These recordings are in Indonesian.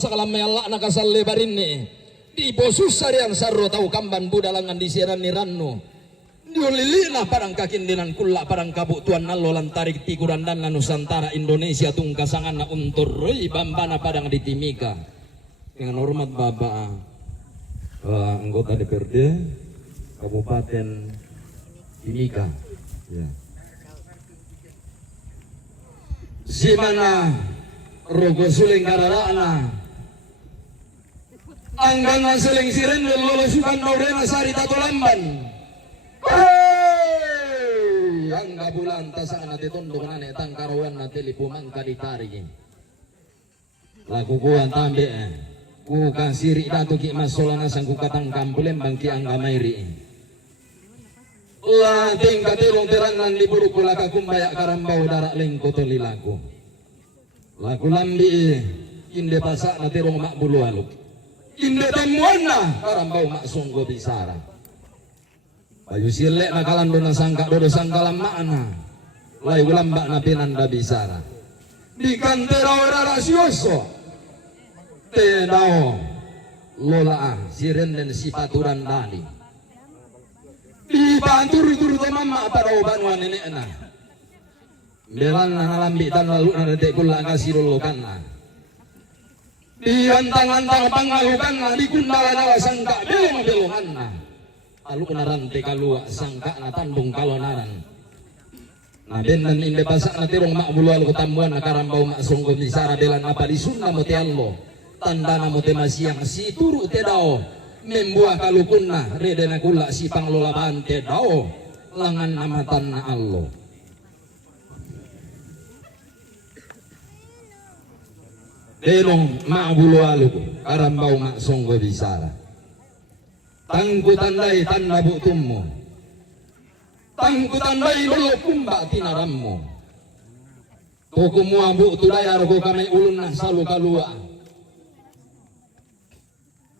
Sakalam Allah nakasal lebarin ni di bosus sarian sarro tau kamban budalangan di siaran ni ranno diulilina parang kakindinan kula parang kabutuan nalo lantarik tikuran dan Nusantara Indonesia tung kasangan na untur roi bambana padang di Timika dengan hormat Bapak anggota DPRD Kabupaten Timika ya. Si mana rogo suling kararana anggang ang siling sirin lulusukan naurena sari tato lamban ang kabulan tasang natitundong na netang karawan na tilipuman kaditari lakukuhan tambi kuka siri dato ki masolana sang kukatang kampulem bangki ang gamairi lating katirong tiranan liburu kulaka kumbaya karambau darak lengko tolilaku laku lambi inde pasak natirong makbulu aluk inde temuan na karambau mak sunggo bisara bayu silek na kalando na sangka dodo sangkalam makna lai ulambak na pinanda bisara di kantera ora rasioso tenao lola siren dan sipaturan dali di bantur turu mama pada obanwan nenek na belan na nalambi tan lalu na detek kula kasih lolokan na di antang-antang pangalukan na di kundala nawa sangka belong-belongan na alu narante kalua sangka na tandung kalonaran na benan inde pasak na tirong makbulu alu ketambuan na karambau maksonggo nisara belan apa di sunna mo te allo tanda na mo te masiang si turu te dao membuah kalukun na rede na kula si panglola bante dao langan namatan na allo denong makbulu alu karambau maksonggo bisara tangku tandai tanda butummu tangku tandai lolo kumba tinarammu tukumu abu tudaya rogo kamay ulun na salu kalua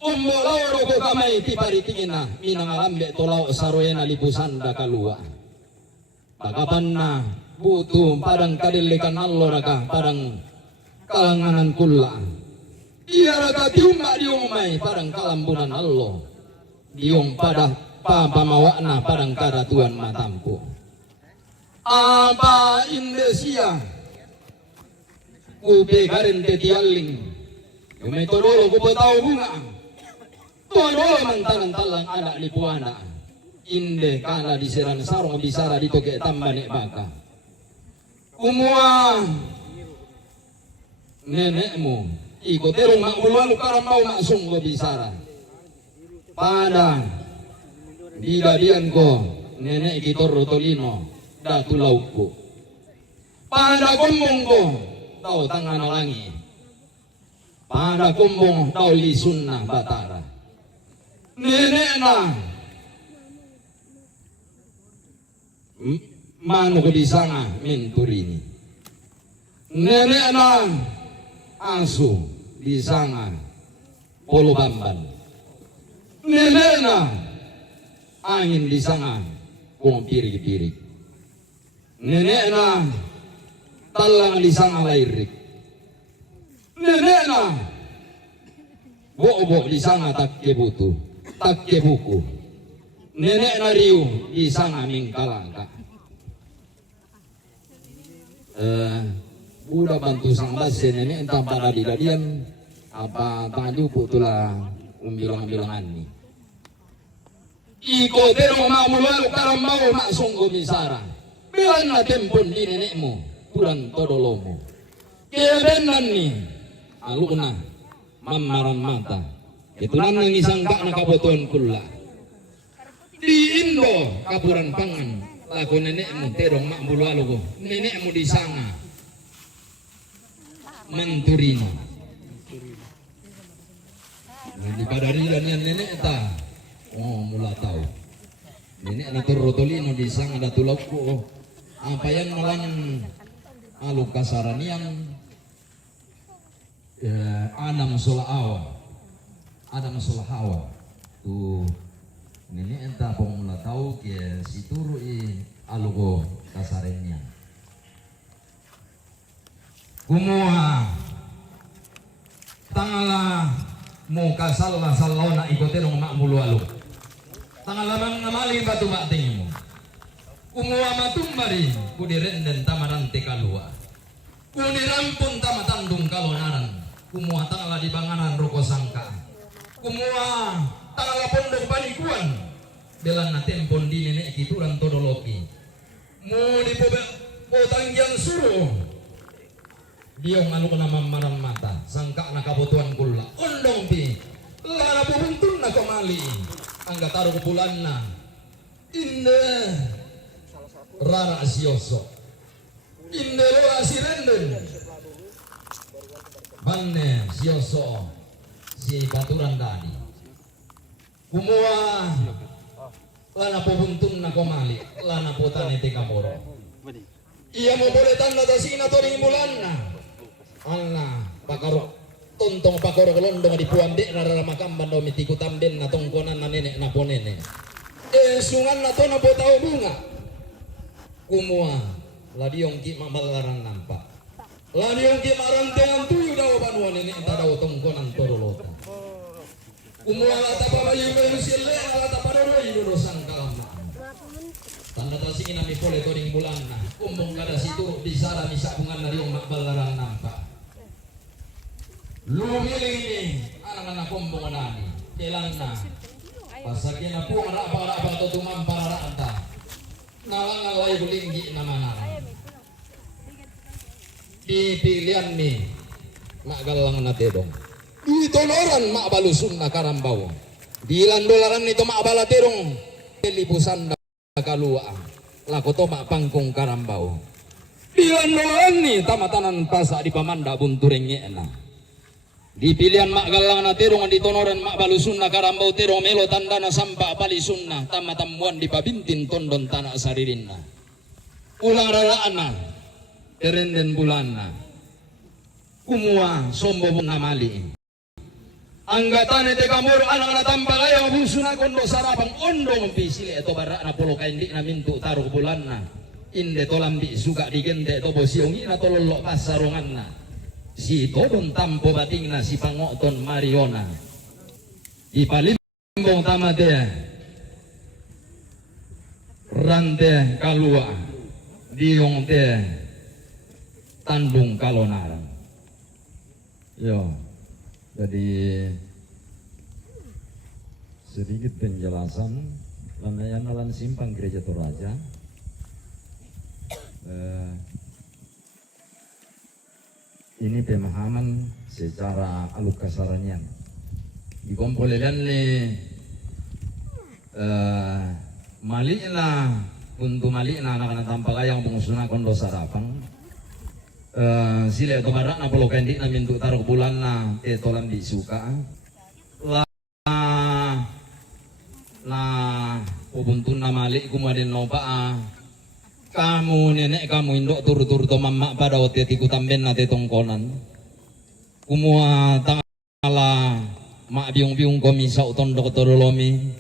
umbo lau rogo kamay tiparitingin na minangalambe tolaw saroyena lipusanda kalua pagapan na butu parang kadilikan allo raka parang kalanganan kula iya raka tiumba diumay parang kalambunan allo diung pada pamawakna parang karatuan matampu apa Indonesia kupe karen tetialing yung todolo kupo tau bunga todolo mantangan talang anak lipuana inde kana diseran sarong bisara ditoke tambane baka kumua nenekmu ikoterong makulualu karambau maksunggo bisara pada didadian ko nenek kitor rotolino datu laukku pada kumbong ko tau tangan alangi pada kumbong tau lisunna batara nenek na manu ko disanga menturini nenek na asu disanga polo bamban nenek na angin di sana kung pirik-pirik nenek na talang di sana lairik nenek na bo-bo di sana takke butu takke buku nenek na riu di sana mingkalangka udah bantu sang base nenek entah pada didadian apa tadi putula umbilang-bilangan ni iko terong mamulualu karambau maksonggo misara bilang na tempon di nenekmu kurang todolomu kebenan ni aluna mamaran mata itu nang isangka na kabutuan kula di Indo kapuran pangan laku nenekmu terong mamulualu ko nenekmu di sana menturina di padari dan nenek ta oh mula tahu nenek natur rotolino di sang ada tulauku apa yang malang alu kasaran yang Adam solahawa tu nenek entah pemula tahu ke si turu alu ko kasarennya kumua tangala mo kasalla sallona ikoterong makmulu alu tangala mang namali batu bating mo kumuha matumbari kudirenden tamarante kalua kunirampun tamatandung kalonaran kumuha tangala di banganan roko sangka kumuha tangala pondok panikuan belan na tempon di nenek kituran todolopi mo di potanggiang suruh diong anu kena mamaran mata sangka na kabutuhan kula ondong pi lara puhuntun na kemali angga taruh kepulan na inde rara sioso inde loa sirenden banne sioso si baturan dani kumua lana puhuntun na kemali lana putane te kamoro iya mo boleh tanda tasina toring bulan na Allah pakarok tontong pakarok londong di puande na ramakam bando mitiku tamden na tongkonan na nenek na ponene sungan na to na botao bunga kumua ladiong ki mamalaran nampak ladiong ki marantean tuyu daw banwa nenek ta daw tongkonan torolota kumua lata babayu bayu sile lata padoro ido sangkalama tanda tasing nami pole toring bulan na kumbong kada situ bisara ni sabungan na diong makbalaran nampak lumiling ini anak-anak kumbong nani kelang na pasaknya na po arap-arap to tumampara ranta nalang-alay bulinggi na manang pipilian mi makgalang na tedong itonoran makbalusun na karambaw dilan dolaran nito makbalaterong lipusan na kaluaan lako to makpangkong karambaw dilan dolaran ni tamatanan pasa di pamanda buntureng na di pilihan mak galang na terong di tonoran mak balusun na karambau terong melo tanda na sampa palisun na tamatamuan di pabintin tondon tanah saririn na ulang raraan na terenden bulan na kumua sombo na mali anggatan ete kamor anak na tambagaya busu na kondo sarapang ondong pisili eto barak na polo kaindi na mintu taruh bulan na inde tolambi suka digende eto bosiongi na tololok pasarongan na si todong tampo bating na si pangokton Mariona di palimbong tamate rante kalua diong te tandung kalonaran yo jadi sedikit penjelasan lanayan simpang gereja Toraja ini pemahaman secara aluk kasarannya dikompolekan le malikna untuk malikna anak-anak tampak yang pengusuna kondo sarapang sile to barak na polokan di na mintu taruh bulan na tolam di suka la pubuntun na malik kumadin nopa kamu nenek kamu indok tur-tur to mamak pada otet iku tamben na tetongkonan kumua tangala mak biung-biung komisau tondok torolomi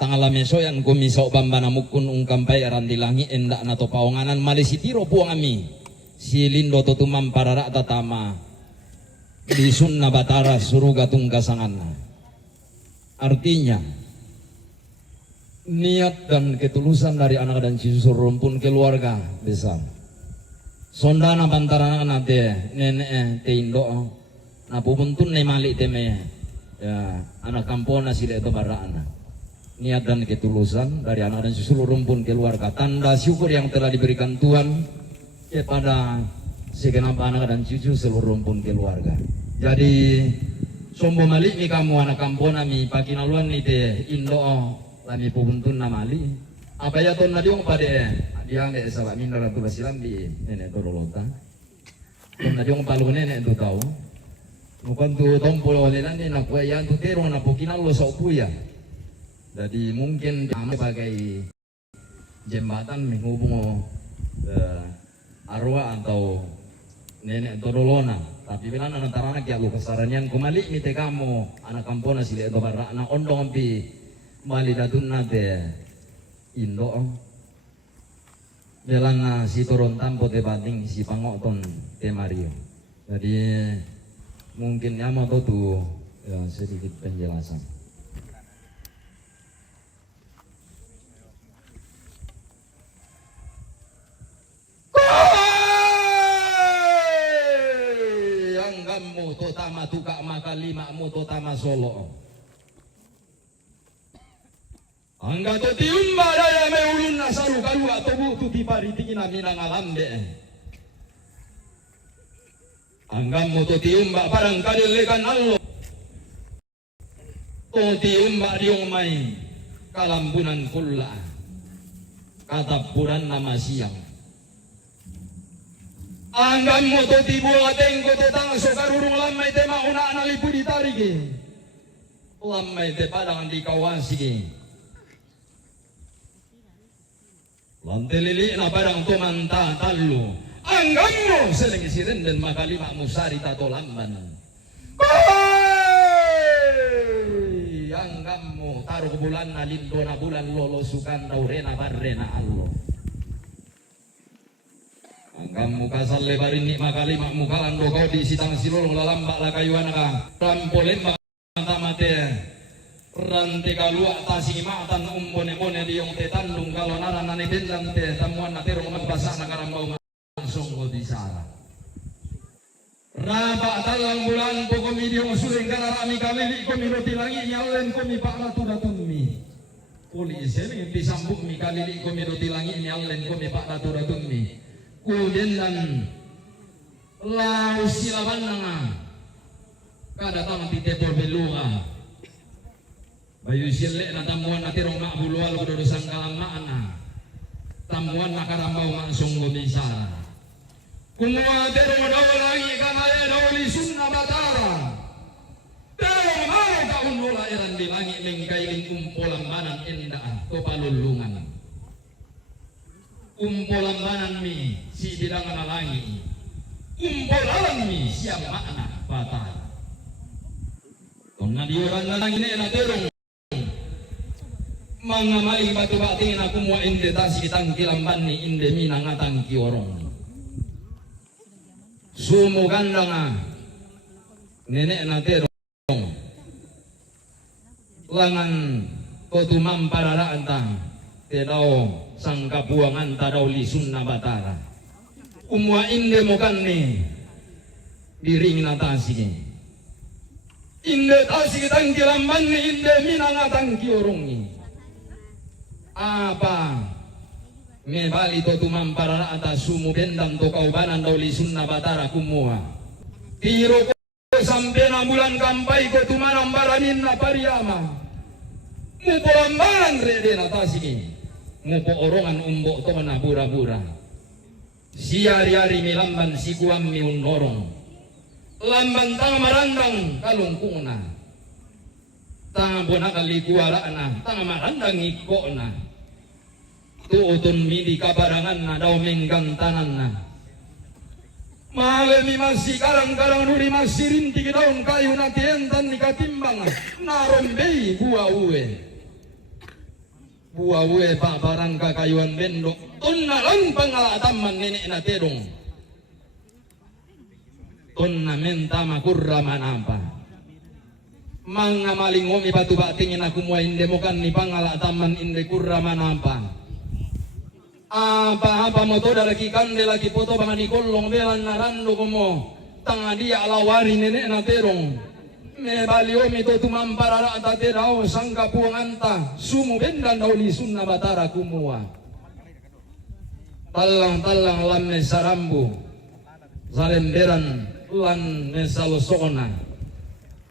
tangala mesoyan komisau bambana mukun ungkampai arandilangi endak na to paonganan malisitiro puangami si lindo to tumam pararak tatama di sunna batara suruga tunggasangan artinya niat dan ketulusan dari anak dan cucu rumpun keluarga besar. Sondana pantara anak te nenek te indo na pubuntun ne malik teme ya anak kampona sile to barana. Niat dan ketulusan dari anak dan cucu rumpun keluarga tanda syukur yang telah diberikan Tuhan kepada segenap anak dan cucu seluruh rumpun keluarga. Jadi sombo malik mi kamu anak kampona mi pakinaluan ni te indo lami pubuntun na mali apa ya ton na diong pade dia ne salah minda ratu basilam di nenek torolota ton na diong palu nenek tu tahu bukan tu tompol olenan ni nak yang tu terong na pokinal lo sok puya jadi mungkin sebagai jembatan menghubung arwah atau nenek torolona tapi bila antara anak ya lu kesarannya kembali mite kamu anak kampona sile to barak na ondong pi mali datun nate indo jalan na si toron tampo te bating si pangokton te Mario jadi Mungkin Yamato tuh ya sedikit penjelasan. Yang kamu totama tuka maka lima mu totama solo. Angga to tiumba daya meulun nasaru kalu atau butu tiparitingin aminang alambe. Angga mo to tiumba parang kadilekan allo. To tiumba diong may kalambunan kula. Katapuran nama siang. Angga mo to tibuateng ko to tang so karurung lamay te mauna analipu ditarigi. Lamay te padang di kawasigi. Lantelili na parang tumanta talo. Anggam mo selagi siren dan makalima musari tato lamban. Anggam mo taruh bulan na lindo na bulan lolo sukan daw rena barrena allo. Anggam mo kasal lebarin ni makalima mukalan do kau di sitang silolong lalamba lakayuan ka. Rampolen mata mate. Ranti kalua tasi matan umbone-bone di yung tetandung kalau naranani bendang te tamuan na terong magbasa na karambau langsung ko di sara. Raba talang bulan po kami di yung suling kararami kalili ko minuti langi nyalen ko mi pakla tudatun mi. Kuli iseng pisambuk mi kalili ko minuti langi nyalen ko mi pakla tudatun mi. Kudin dan lau silaban nga kadatang titepol belunga. Bayu silek na tamuan na tirong makbulual ko dodosang kalamaan na tamuan na karambau mangsung gumisara kumuha tirong daw langi kamaya daw lisun na batara tirong mau kaunula iran di langi lingkailing umpolambanan indaan ko palulungan umpolambanan mi si bidangan na langi umpolalan mi siang makna batara kung nadiuran na langi na tirong mga maling batu-bating na kumuha inde tasi kitang kilamban ni inde minangatang kiorong. Sumuganda nga nenek na terong langan ko tumampararaan tang te daw sang kapuangan ta daw lisun na batara. Kumuha inde mo kan ni diring na tasi inde tasi kitang kilamban ni inde minangatang kiorong ni. Apa me bali to tumampara atas sumu bendang to kaubanan daw lisun na batara kumuha tiro ko sampai na bulan kampai ko tumanambaranin na pariyama mupo lambaran rede na tasini mupo orongan umbo to na bura-bura siari-ari milamban si kuam mi unorong lamban tang marandang kalungkuna tang bona kalikuara na tang marandang iko na tuutun mi di kabarangan na daw menggantanan na malemi masih karang-karang nuri masih rintik daun kayu na tientan ni katimbang narombei buah uwe pak barang kakayuan bendok tunnalan pangalataman nenek na terong tunna menta makurra manapa mga malingomi batu batingin aku mua inde mokan ni pangalataman inde kurra manapa apa mo to dalaki kande laki poto banga di kolong belan narando komo tanga dia alawari nenek na terong me balio mi to tumampara ta terao sangka puanganta sumu bendan daw lisun na batara kumua talang lam sarambu zaremberan lan salosona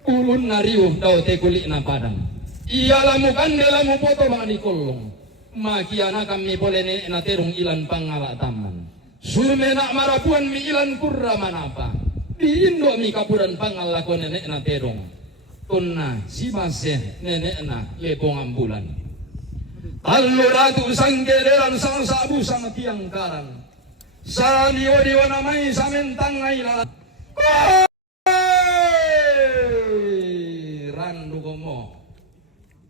ulun nariu daw te kulik na padang ialamu kande lamu poto banga di kolong makiana kami boleh nenek na terong ilan pangalataman sume nak marapuan mi ilan kurra manapa di Indo mi kapuran pangalako nenek na terong tunna si masih nenek na lepong ambulan talo ratu sanggereran sang sabu sama tiang karang sa diwa namai samentang ngailan randu komo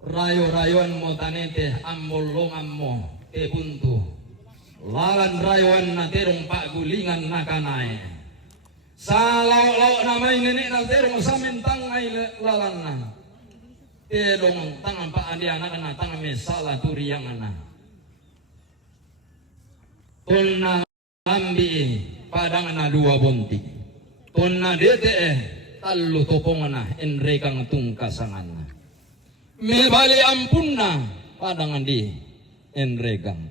rayo-rayoan mo tanete ambolongan mo te buntu lalan rayoan na terong pak gulingan na kanay Salau namai nenek na terong samen tangai lalana. Terong tangan pa adi anak na tangan mesala turiang ana. Tonna lambi padang na dua bonti. Tonna dete talu topongana enrekang tungkasangana. Mebali ampunna padangan di enrekang.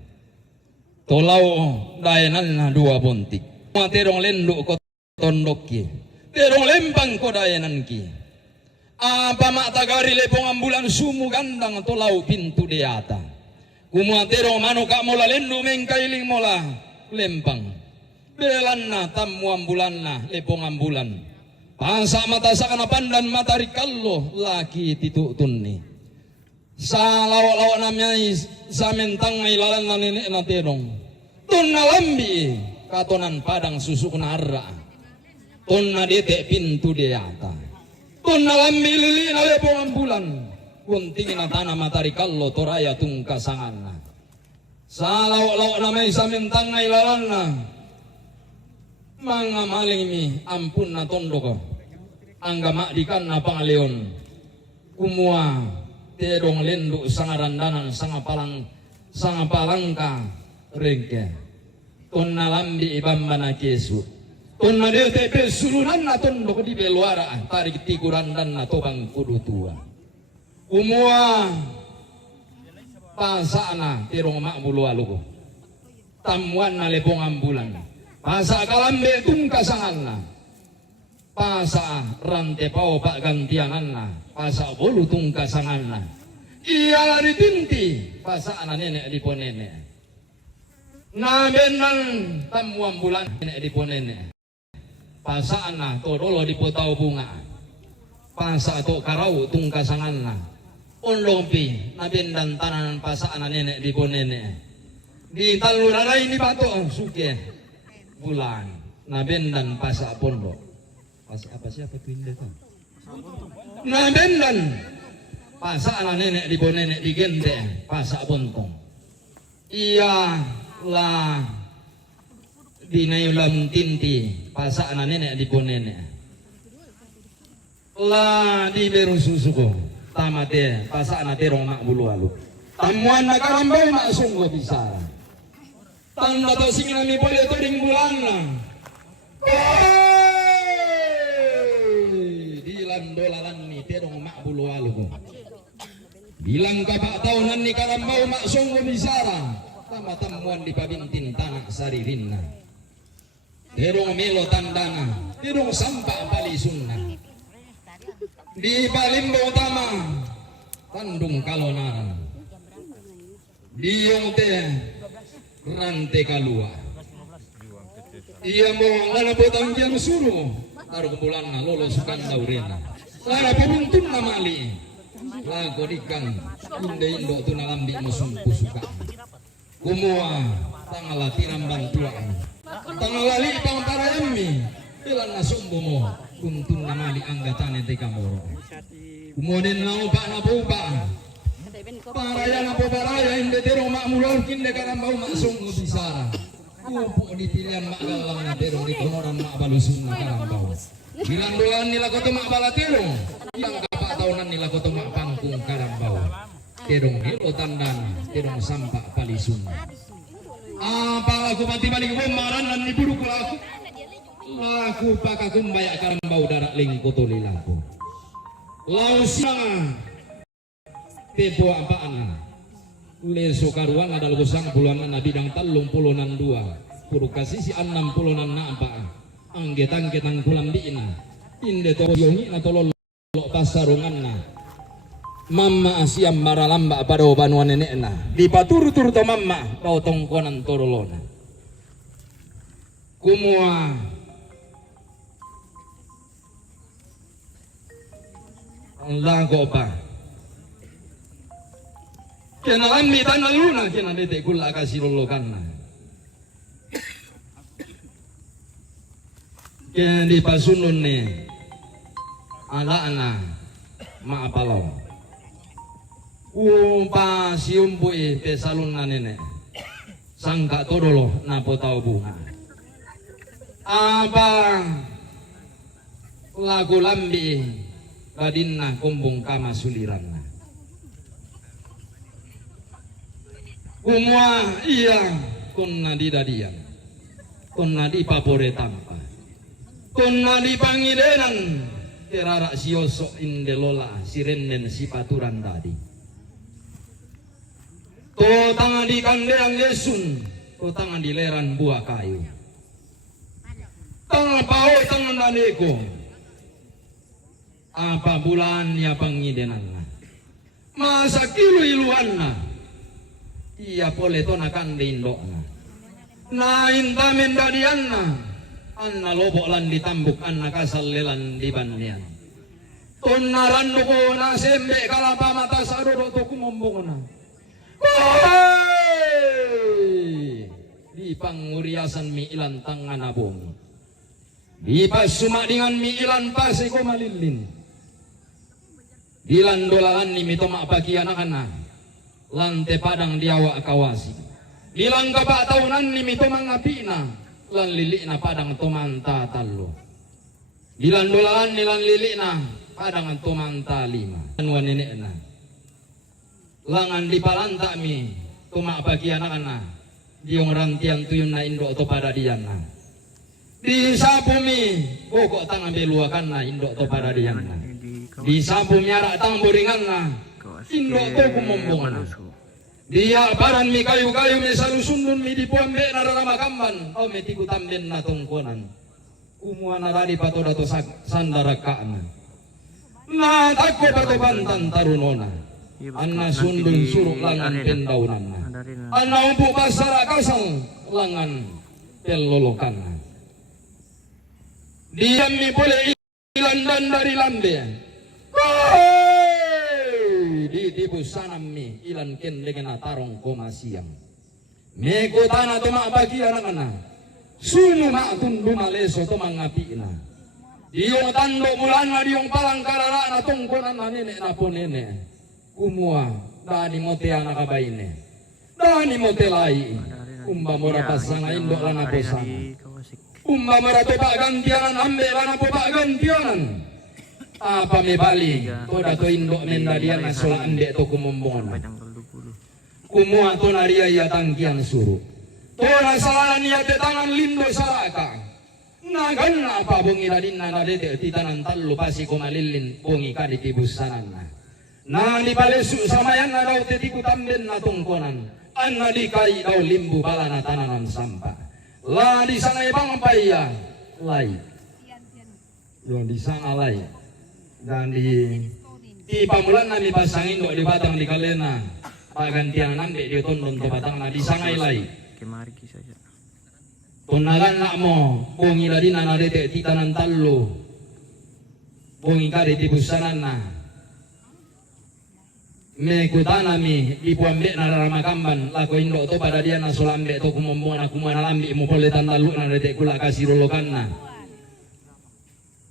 Tolau dayanan na dua bonti. Terong lenduk ko tondoki. Terong lempang ko dayanan ki. Apa mak tagari lepong ambulan sumu gandang tolau pintu deata. Kumua terong manuka mola lendu mengkailing mola lempang. Belanna tamu ambulanna lepong ambulan. Pasa mata sakana pandan matari kallo laki titu tunni. Salawak-lawak namanya samentang ilalan na nenek na terong. Tunna lambi katonan padang susuk na arra. Tunna dete pintu deata. Tunna lambi lili na lepong ambulan. Kuntingin na tanah matari kallo toraya tungkasangan na. Salawak-lawak namanya samentang ilalan na. Mga maling mi ampun na tondo ko. Angga makdikan na pangaleon. Kumua terong lendu sangarandanan sangapalangka rengke. Tonna lambi ibambana kesu. Tonna dete pesulunan na tondo ko di beluara tarik tikurandan na tobang kudu tua. Kumua pasana terong mak bulu aluko. Tamuan na lepong ambulan. Pasa kalambe tungkasangan na. Pasa rante pao pak gantianan na. Pasa bolu tungkasangan na. Iya ditinti. Pasa anak nenek di po nenek. Nabenan tamuan bulan nenek di po nenek. Pasa anak todolo di po tau bunga. Pasa to karau tungkasangan na. Unlompi nabendan tanan pasa anak nenek di po nenek. Di taluraray ni bato suke. Bulan nabendan pasa pondok. Pas apa siapa tuh indah tuh? Nabendan pasa anak nenek di bawah nenek di gende pasa bontong. Iya lah di nayulam tinti pasa anak nenek di bawah nenek. Lah di beru susuko tamate pasa anak terong mak bulu alu. Tamuan nakarambau mak sungguh bisa. Tanda to singinami boleh to ding bulan lang. Dilan dolaran ni terong mak bulu alu. Bilang kapak tahunan ni karambau mak songgo bisara. Tama tamuan di pabintin tanah saririnna. Terong melo tandana. Terong sampak bali sunna. Di balimbo utama tandung kalonaran. Diong teh rante kalua. Iya mo ngana botang kian suruh taruh bulan na lolosukan daurena. Lara pemuntun na mali. Lago dikang inde indo tu nalambi musumpu suka. Kumua tangala tiram bantuan. Tangalali pang parayami. Bilang na sumbu mo kuntun na mali anggatane te kamoro. Kumodin na upa na pupa. Paraya na po paraya hindi terong makmulor kinde karambau maksung bisara. Upo di pilihan makgalang na terong di konoran makbalusun na karambau. Bilang doan nila ko to makbalatero. Yang kapatawanan nila ko to makpangkung karambau. Terong hilo tandan, terong sampak palisun. Apa laku pati balik bumaran dan diburuk laku. Laku pakakumbaya karambau darak lingko tulilaku. Lausang Tepo apaan? Leso karuan ada lugusang puluhan na bidang talung puluhan dua. Puru kasih si 60 na apa? Anggetan ketang kulam diina. Inde to yongi na tolol pasarungan na. Mama asiam maralamba pada banuan nenek na. Di patur-tur to mama kau tongkonan torolona. Kumua Allah ko pa. Kenalan mi tanah luna kena dete kula kasih lolokan na. Kena di pasunun ne ala ana maapalau. Upa siumpui pesalun na nene. Sangka todolo na potau bunga. Apa lagu lambi badinna kumbung kama suliranna. Kumua iya kunna di dadian, kunna di papore tampa, kunna di pangidenan kerara sioso indelola sirenden si paturan tadi. To tangan di kandeang yesun, to tangan di leran buah kayu. Tangan pao tangan daneko. Apa bulan ya pangidenanna. Masa kilu iluanna. Iya pole to nakan indokna. Na intamen dadianna. Anna lobok lan ditambuk anna kasal lelan di bandian. Tunnaran ko na sembe kalapa mata sadodo to kumombongna. Di panguriasan mi ilan tangan abong. Di pasuma dengan mi ilan pasi ko malilin. Dilan dolalan ni mito mapaki anak-anak. Lante padang diawak kawasi. Dilang kapak tahunan ni mito mangapina. Lan lilik na padang tumanta talo. Dilan dolalan ni lan lilik na padang tumanta lima. Anwa nenek na. Langan di palanta mi tumak bagi anak-anak diong rantian tuyun na indok to pada diana di sapu mi pokok tangan beluakan na indok to pada diana di sapu miarak tang boringan na indok to kumombongan dia baran mi kayu-kayu mi salusundun mi dipuambe na rama kamban au mi tiku tamben na tongkonan umua na radi pato dato sandarakaana na takko pato bantan tarunona. Anna sundun suruk langan pendaunan. Anna umpuk pasara kasang langan pelolokan. Diam mi boleh ilan dan dari lambe. Di busanam mi ilan ken dengan tarong koma siang. Meko tanah toma bagi anak-anak. Sunu mak tundu maleso toma ngapina. Diong tanduk mulana diong palang karara na tongkonan na nenek na po nenek. Umua dani mote anak kabaine dani mote lai umba mora pasanga indok lana posanga umba mora topak gantianan ambe lana popak gantianan apa me bali toda to indok mendalian nasola ande to kumombona umua to naria ya tangkian suru to nasalan ya te tangan lindo saraka nagan apa bongi radinna nadete titanan tallu pasi komalilin bongi kadi tibusanan. Nah di balesu samayan na daw tetiku tamben na tungkonan. Anna di kai daw limbu bala na tananan sampah. La di sana ibang paya lai. Yung di sana lai. Dan di pamulan nami pasangin do di batang di kalena. Pagantian nambe di tondon to batang na di sana lai. Tunagan na mo bungi ladin na nadete titanan tallo. Bungi kade tibusanan na. Me kutana mi ipuambe na ramakamban lako indok to pada dia na solambe to kumombona na kumana lambi mo pole tandalu na dete kula kasirolokan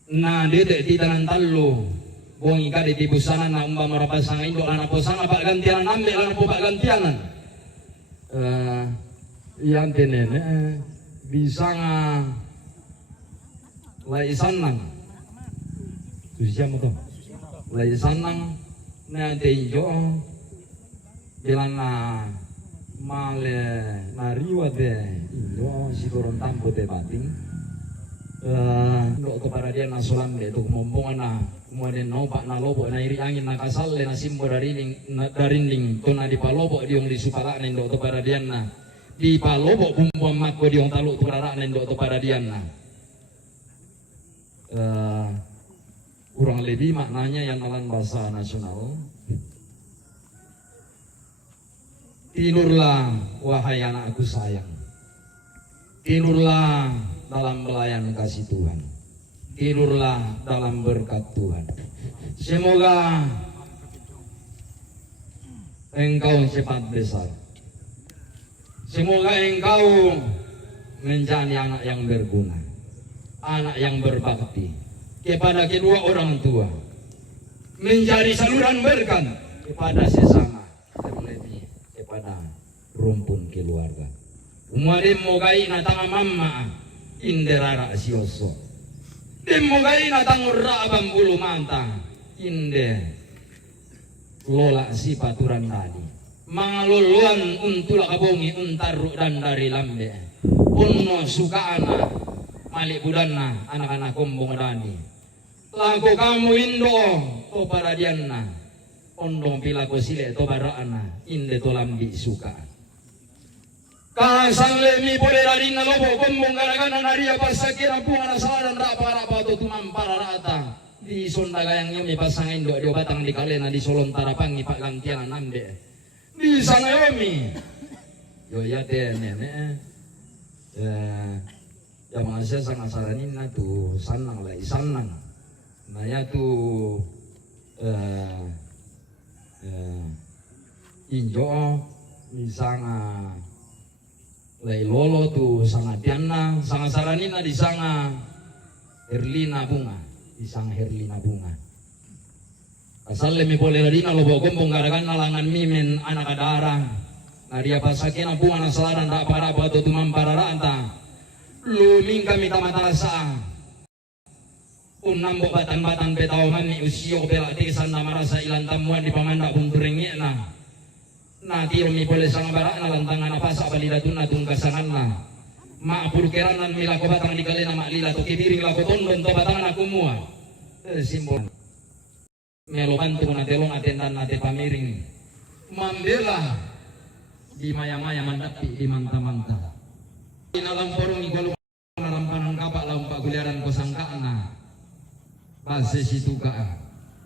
na dete titanan tallo bongi kade tibusana na umba marapasang indok lana posanga pak gantianan ambe lana po pak gantianan yang tenene bisa nga lai sanang susah mo to lai sanang na tejo bilang na male na riwa de indo si koron tampo de bating ndo to para dia na solam de to mombongan na kemudian no pak na lobo na iri angin na kasal le na simbo dari ning to na di palobo diong di supara ndo to para dia na di palobo bumbu makko diong taluk to rara ndo to para dia na kurang lebih maknanya yang dalam bahasa nasional. Tidurlah wahai anakku sayang. Tidurlah dalam pelayan kasih Tuhan. Tidurlah dalam berkat Tuhan. Semoga engkau cepat besar. Semoga engkau menjadi anak yang berguna. Anak yang berbakti kepada kedua orang tua, menjadi saluran berkat kepada sesama, terlebih kepada rumpun keluarga. Umare mogai na tanga mamma inderara sioso. Dimugay na tangurra abang bulu manta. Inde. Lola si paturan tadi. Mga luluan untula kabongi untaru dan dari lambe. Unno sukaana. Malik budana anak-anak kombong dani. Laku kamu indo to paradianna. Ondong pila ko sile to baraana. Inde to lambi suka. Kasang lemi boleh dari na lobo kombong garagana naria pasakira punga nasalan rapa-rapa to tumampara rata. Di sonda gayang yomi pasang indo di batang di kalena di solon tarapangi pak gantian nambe. Di sana yomi. Yo ya teh nene. Ya mangasa sang asaranin na tu sanang lai sanang. Na ya tu injo isanga lai lolo tu sanga tianna sanga asaranin na di sanga Herlina bunga. Isang Herlina bunga. Asal lemi boleh ladina lobo gombong garagan nalangan mimen anak adara. Naria pasakin bunga nasalaran dak para batu tumampara ranta. Luming kami tamatasa. Unam batan-batan betaw mani usio bela desan na marasa ilan tamuan di pamanda punturengnya na. Nati romi boleh sang barak na lantangan apa sa balidatun na tungkasanan na. Maapur keranan mila ko batang di kalena maklila to kibiring la ko tondon to batang na kumua. Simbol. Melo bantu na telong atendan nate pamiring. Mambela di maya-maya mandapi di manta-manta. Inalam porong igolo narampanan kapak laung pak guliaran ko sangkaan na. Base situ ka.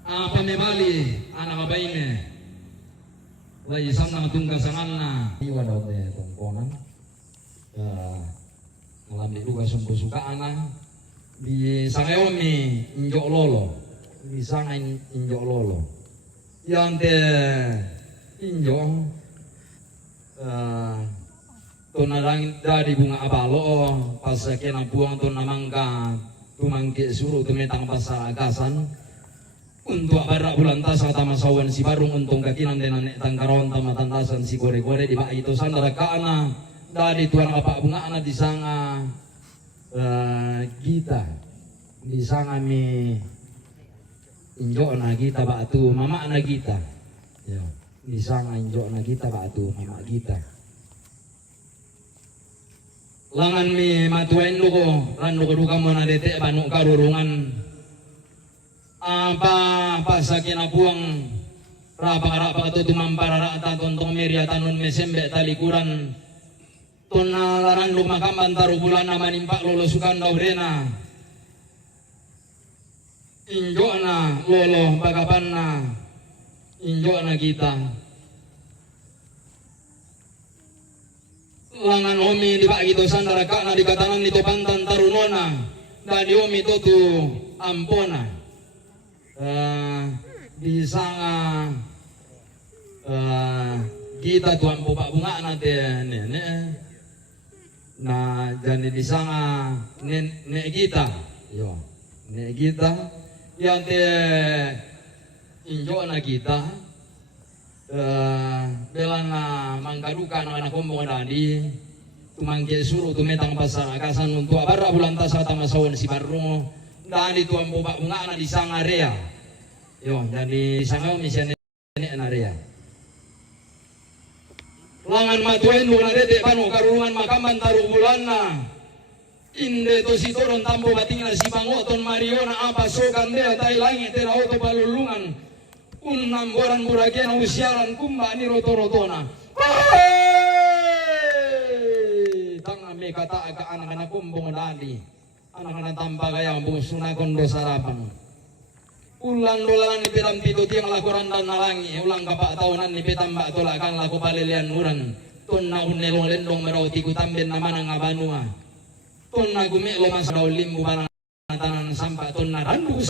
Apa memali anak abaine. Lai sana tungkasangan na. Iwa daw de tongkonan. Malam di duga sumpu sukaan na. Di sangayomi injok lolo. Di sanga injok lolo. Yang te injok tunarang dari bunga abalo pas kena buang tu namangka tumangke suruh tumetang pasar agasan untuk barak bulan tasa tama sawan si barung untung kakinan dan nek tangkaron tama tantasan si gore-gore di bak itu sandara kana dari tuan apa bunga ana di sanga kita di sanga mi injo na kita batu mama na kita ya di sanga injo na kita batu mama kita. Langan mi matuain luko ranu keduka mana detek banuk karurungan apa pasakin apuang rapa-rapa tu tumampara rata tontong meria tanun mesembe tali kuran tona laran lu makam bantaru bulan nama nimpak lolo sukan daurena injo na lolo bagapan na injo na kita langan omi di bak gitu sandara kana di katanan itu pantan tarunona dari omi itu tu ampona di sanga kita tu ampo pak bunga nanti nenek nah jadi di sanga nek kita yo nek kita yang te injo na kita belana mangkaduka anak kombong tadi tumangke suruh tumetang pasar akasan untuk abara bulan tasa tamasawan si barungo dari tuan bobak bunga anak di sangarea yo jadi sangau misian nenek area langan matuain luna detek panu karungan makaman taruh bulana inde to si toron tambo batingan si bangoton mariona apa sokan dea tai langit tera auto balulungan unam boran buragen usiaran kumba ni roto-rotona. Tanga me kata aga anak-anak kumbong dali. Anak-anak tanpa gaya bungsuna kondo sarapan. Ulang dolan ni piram pito tiang lakuran dan nalangi. Ulang kapak tahunan ni pitambak tolakan laku palilian muran. Tunna unelong lendong merauti kutamben naman ang abanua. Tunna gumelo mas daw limbu barang tanan sampak tunna randu